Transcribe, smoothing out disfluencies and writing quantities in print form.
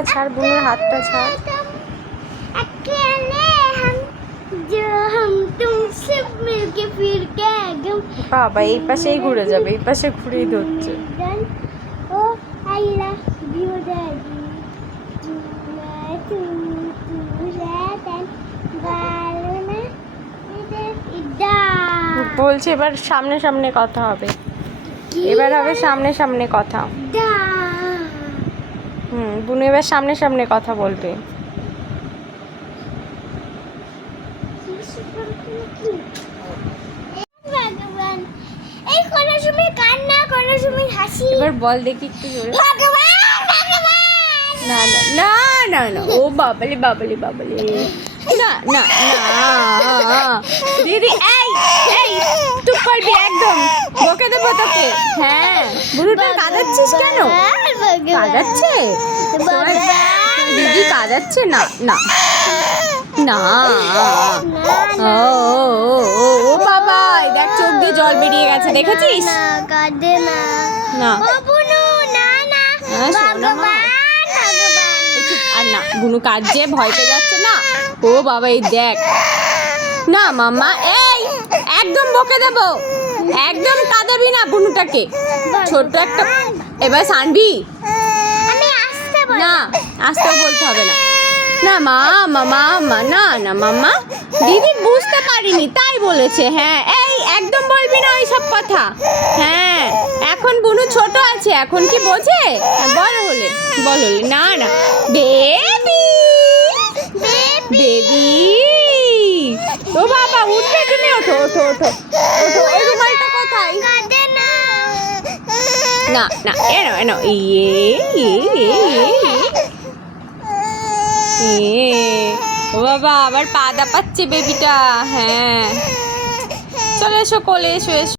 হাতটা ছাড়, বুনুর হাতটা ছাড়। বাবা এই পাশেই ঘুরে যাবে, এই পাশে ঘুরেই ধরছে। বলছে এবার সামনে সামনে কথা হবে, এবার হবে সামনে সামনে কথা। বুনু এবার সামনে সামনে কথা বলবে। এবার বল দেখি একটু জোরে। না না না না না, ও বাবালে বাবালে বাবালে, না না না দিদি, এই এই চুপ করবি একদম, বকে দেবো তোকে। হ্যাঁ বুনুটা কাঁদাচ্ছিস কেন? কাঁদাচ্ছে দিদি, কাঁদাচ্ছে? না না না, ও বাবা দেখ চোখ দিয়ে জল বেরিয়ে গেছে, দেখেছিস? না আর না, বুনু কাঁদছে, ভয় পেয়ে যাচ্ছে না। ও বাবা এই দেখ না মাম্মা, এই একদম বকে দেবো, একদম কাঁদাবি না বুনুটাকে, ছোট্ট একটা। এবার শানবি না, আসতেও বলতে হবে না। না মা মামা না না মাম্মা, দিদি বুঝতে পারিনি তাই বলেছে। হ্যাঁ এই একদম বলবি না ওই সব কথা। হ্যাঁ এখন বুনু ছোট আছে, এখন কি বোঝে? বড় হলে বল হলে। না না বেবি বেবি, ও বাবা উঠবে, তুমি ওঠো ওঠো ওঠো ওঠো। ওই রুমালটা কোথায়? না না এনো এনো, ও বাবা আবার পা দাপাচ্ছে বেবিটা। হ্যাঁ চলে এসো, কোলে এসো এসো।